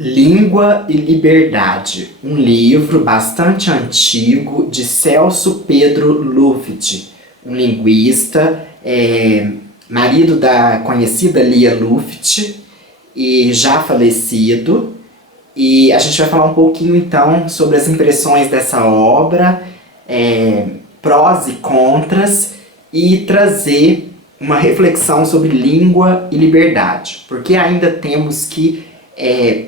Língua e Liberdade, um livro bastante antigo de Celso Pedro Luft, um linguista, marido da conhecida Lia Luft e já falecido. E a gente vai falar um pouquinho então sobre as impressões dessa obra, prós e contras, e trazer uma reflexão sobre língua e liberdade, porque ainda temos que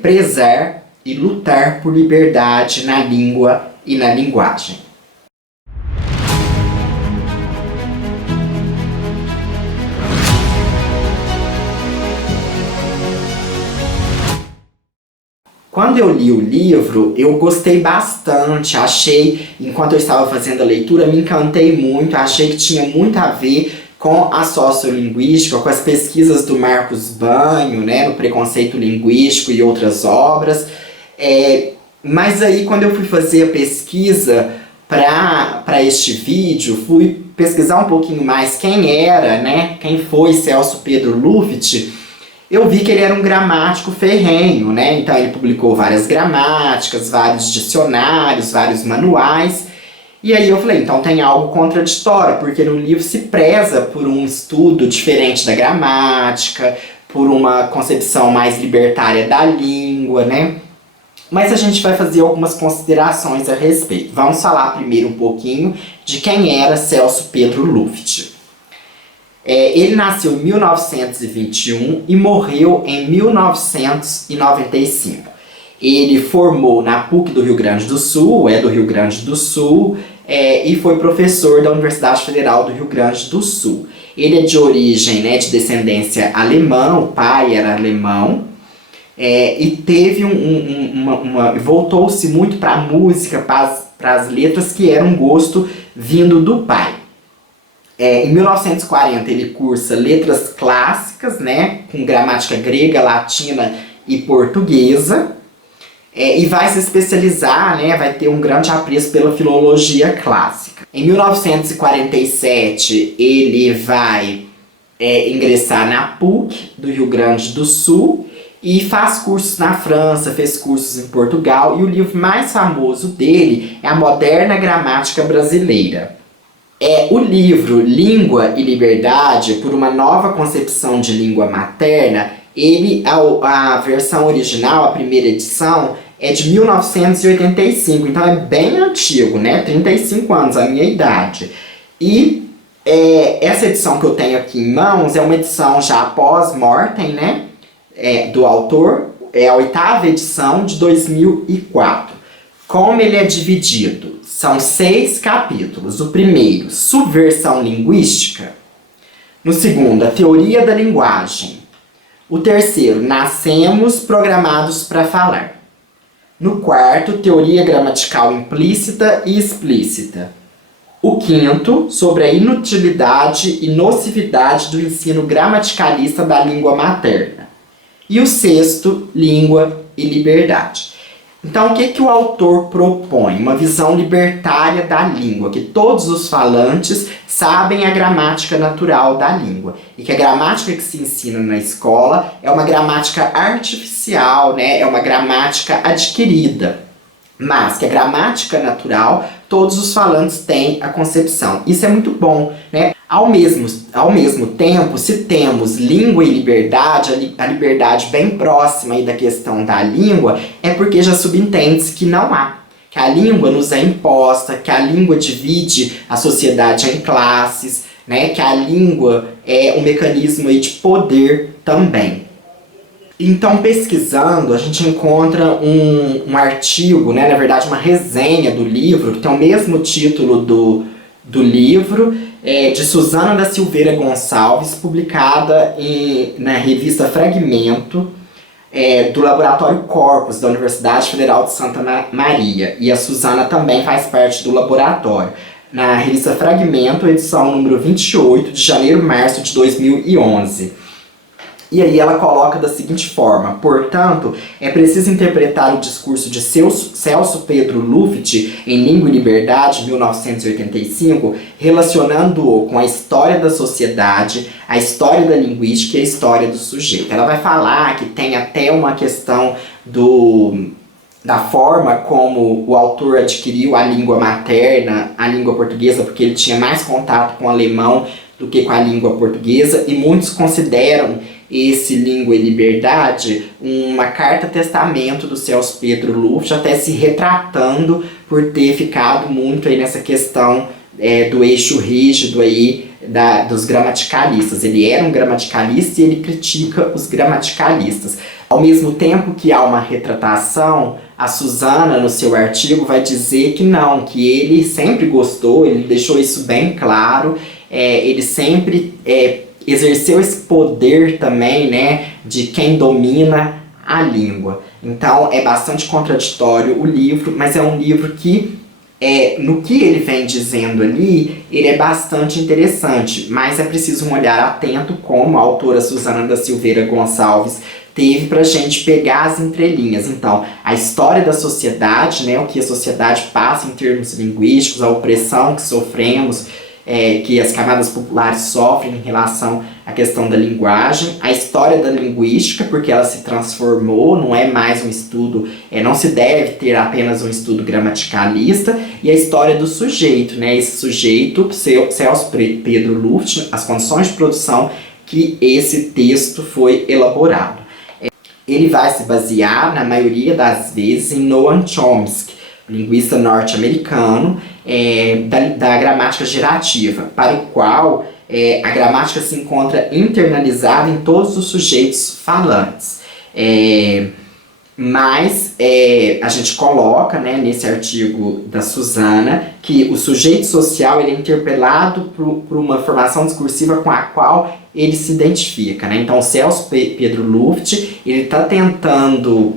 prezar e lutar por liberdade na língua e na linguagem. Quando eu li o livro, eu gostei bastante, enquanto eu estava fazendo a leitura, me encantei muito, achei que tinha muito a ver com a sociolinguística, com as pesquisas do Marcos Banho, né, no Preconceito Linguístico e outras obras. Mas aí, quando eu fui fazer a pesquisa para este vídeo, fui pesquisar um pouquinho mais quem foi Celso Pedro Luft. Eu vi que ele era um gramático ferrenho, né? Então ele publicou várias gramáticas, vários dicionários, vários manuais. E aí eu falei, então tem algo contraditório, porque no livro se preza por um estudo diferente da gramática, por uma concepção mais libertária da língua, né? Mas a gente vai fazer algumas considerações a respeito. Vamos falar primeiro um pouquinho de quem era Celso Pedro Luft. Ele nasceu em 1921 e morreu em 1995. Ele formou na PUC do Rio Grande do Sul, e foi professor da Universidade Federal do Rio Grande do Sul. Ele é de origem, de descendência alemã, o pai era alemão, e teve voltou-se muito para a música, para as letras, que era um gosto vindo do pai. Em 1940 ele cursa letras clássicas, com gramática grega, latina e portuguesa, e vai se especializar, vai ter um grande apreço pela filologia clássica. Em 1947 ele vai ingressar na PUC do Rio Grande do Sul e faz cursos na França, fez cursos em Portugal, e o livro mais famoso dele é A Moderna Gramática Brasileira. O livro Língua e Liberdade, por uma nova concepção de língua materna, a versão original, a primeira edição, é de 1985, então é bem antigo, 35 anos, a minha idade. E essa edição que eu tenho aqui em mãos é uma edição já pós-mortem, do autor, é a 8ª edição de 2004. Como ele é dividido? São 6 capítulos. O primeiro, subversão linguística. No segundo, a teoria da linguagem. O terceiro, nascemos programados para falar. No quarto, teoria gramatical implícita e explícita. O quinto, sobre a inutilidade e nocividade do ensino gramaticalista da língua materna. E o sexto, língua e liberdade. Então, o que o autor propõe? Uma visão libertária da língua, que todos os falantes sabem a gramática natural da língua. E que a gramática que se ensina na escola é uma gramática artificial, é uma gramática adquirida. Mas que a gramática natural, todos os falantes têm a concepção. Isso é muito bom, Ao mesmo tempo, se temos língua e liberdade, a liberdade bem próxima aí da questão da língua, é porque já subentende-se que não há. Que a língua nos é imposta, que a língua divide a sociedade em classes, que a língua é um mecanismo aí de poder também. Então, pesquisando, a gente encontra um artigo, na verdade uma resenha do livro, que tem o mesmo título do livro, de Suzana da Silveira Gonçalves, publicada na revista Fragmento, do Laboratório Corpus, da Universidade Federal de Santa Maria. E a Suzana também faz parte do laboratório. Na revista Fragmento, edição número 28, de janeiro-março de 2011. E aí ela coloca da seguinte forma: portanto, é preciso interpretar o discurso de Celso Pedro Luft em Língua e Liberdade, 1985, relacionando-o com a história da sociedade, a história da linguística e a história do sujeito. Ela vai falar que tem até uma questão da forma como o autor adquiriu a língua materna, a língua portuguesa, porque ele tinha mais contato com o alemão do que com a língua portuguesa, e muitos consideram esse Língua e Liberdade uma carta-testamento do Celso Pedro Luft, até se retratando por ter ficado muito aí nessa questão do eixo rígido aí dos gramaticalistas. Ele era um gramaticalista e ele critica os gramaticalistas. Ao mesmo tempo que há uma retratação, a Suzana, no seu artigo, vai dizer que não, que ele sempre gostou, ele deixou isso bem claro, ele sempre exerceu esse poder também, né, de quem domina a língua. Então é bastante contraditório o livro, mas é um livro que, no que ele vem dizendo ali, ele é bastante interessante, mas é preciso um olhar atento, como a autora Suzana da Silveira Gonçalves teve, para a gente pegar as entrelinhas. Então, a história da sociedade, né, o que a sociedade passa em termos linguísticos, a opressão que sofremos, que as camadas populares sofrem em relação à questão da linguagem, a história da linguística, porque ela se transformou, não é mais um estudo, não se deve ter apenas um estudo gramaticalista, e a história do sujeito, né, esse sujeito, Celso Pedro Luft, as condições de produção que esse texto foi elaborado. Ele vai se basear, na maioria das vezes, em Noam Chomsky, linguista norte-americano, da gramática gerativa, para o qual a gramática se encontra internalizada em todos os sujeitos falantes. Mas a gente coloca, né, nesse artigo da Suzana, que o sujeito social ele é interpelado por uma formação discursiva com a qual ele se identifica, né? Então, o Celso Pedro Luft ele está tentando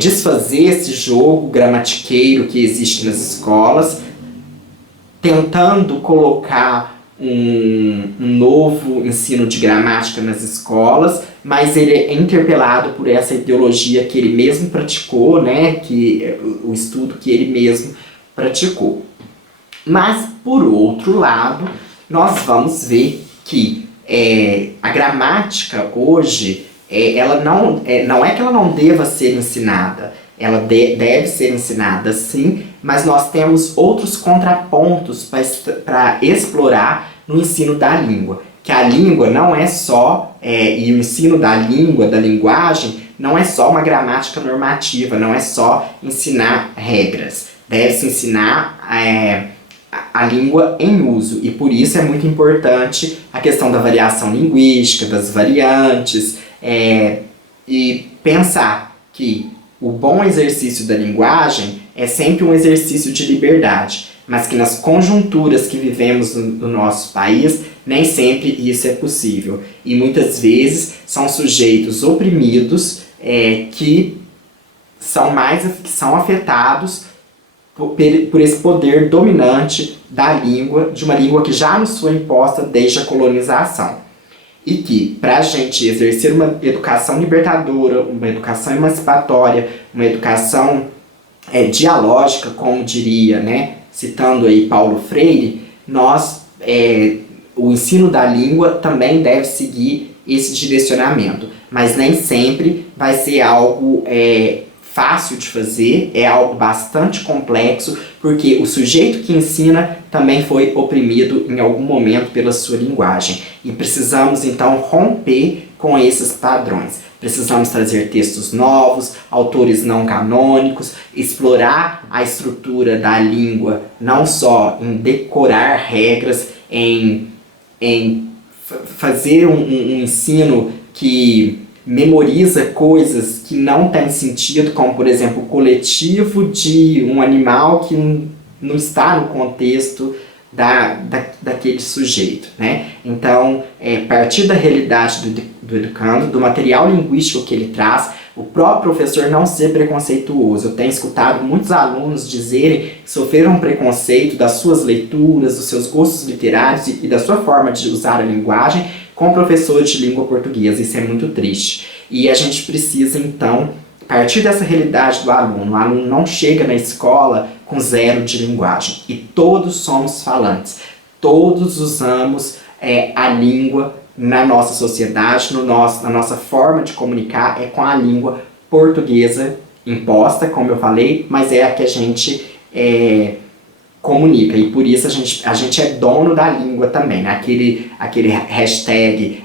desfazer esse jogo gramatiqueiro que existe nas escolas, tentando colocar um novo ensino de gramática nas escolas, mas ele é interpelado por essa ideologia que ele mesmo praticou, né, o estudo que ele mesmo praticou. Mas, por outro lado, nós vamos ver que a gramática hoje, ela não é que ela não deva ser ensinada, ela deve ser ensinada sim, mas nós temos outros contrapontos para explorar no ensino da língua. Que a língua não é só, e o ensino da língua, da linguagem, não é só uma gramática normativa, não é só ensinar regras. Deve-se ensinar a língua em uso, e por isso é muito importante a questão da variação linguística, das variantes, e pensar que o bom exercício da linguagem é sempre um exercício de liberdade, mas que nas conjunturas que vivemos no nosso país, nem sempre isso é possível. E muitas vezes são sujeitos oprimidos que são afetados por esse poder dominante da língua, de uma língua que já nos foi imposta desde a colonização. E que, para a gente exercer uma educação libertadora, uma educação emancipatória, uma educação dialógica, como diria, né, citando aí Paulo Freire, o ensino da língua também deve seguir esse direcionamento. Mas nem sempre vai ser algo fácil de fazer, é algo bastante complexo, porque o sujeito que ensina também foi oprimido em algum momento pela sua linguagem. E precisamos, então, romper com esses padrões. Precisamos trazer textos novos, autores não canônicos, explorar a estrutura da língua, não só em decorar regras, em fazer um ensino que memoriza coisas que não têm sentido, como, por exemplo, o coletivo de um animal que não está no contexto daquele sujeito, né? Então, partir da realidade do educando, do material linguístico que ele traz, o próprio professor não ser preconceituoso. Eu tenho escutado muitos alunos dizerem que sofreram preconceito das suas leituras, dos seus gostos literários e da sua forma de usar a linguagem com professores de língua portuguesa. Isso é muito triste. E a gente precisa, então, partir dessa realidade do aluno. O aluno não chega na escola com zero de linguagem. E todos somos falantes. Todos usamos a língua na nossa sociedade, na nossa forma de comunicar, com a língua portuguesa imposta, como eu falei, mas é a que a gente comunica, e por isso a gente é dono da língua também, né? Aquele hashtag,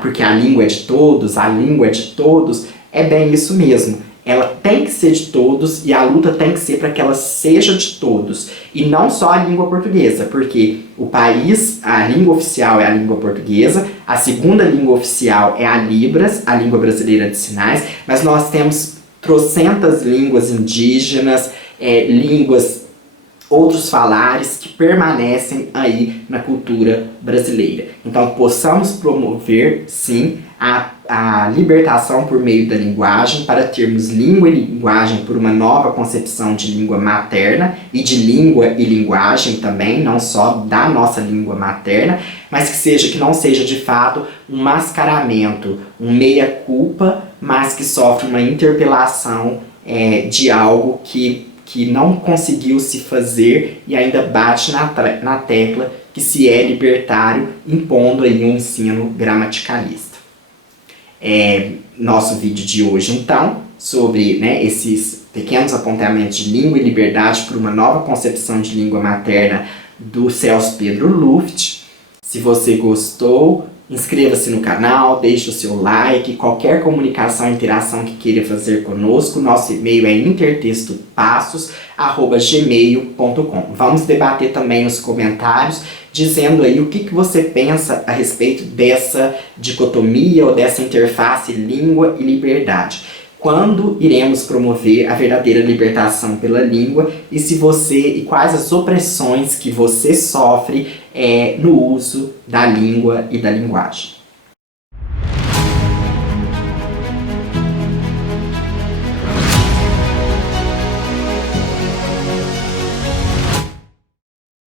porque a língua é de todos, a língua é de todos, é bem isso mesmo. Ela tem que ser de todos e a luta tem que ser para que ela seja de todos. E não só a língua portuguesa, porque o país, a língua oficial é a língua portuguesa, a segunda língua oficial é a Libras, a língua brasileira de sinais, mas nós temos trocentas línguas indígenas, outros falares que permanecem aí na cultura brasileira. Então, possamos promover, sim, a libertação por meio da linguagem, para termos língua e linguagem por uma nova concepção de língua materna e de língua e linguagem também, não só da nossa língua materna, mas que não seja de fato um mascaramento, um meia-culpa, mas que sofre uma interpelação de algo que não conseguiu se fazer e ainda bate na tecla que se é libertário, impondo aí um ensino gramaticalista. Nosso vídeo de hoje, então, sobre esses pequenos apontamentos de língua e liberdade por uma nova concepção de língua materna do Celso Pedro Luft. Se você gostou, inscreva-se no canal, deixe o seu like, qualquer comunicação e interação que queira fazer conosco, nosso e-mail é intertextopassos@gmail.com. Vamos debater também nos comentários, dizendo aí o que você pensa a respeito dessa dicotomia ou dessa interface língua e liberdade. Quando iremos promover a verdadeira libertação pela língua e quais as opressões que você sofre no uso da língua e da linguagem.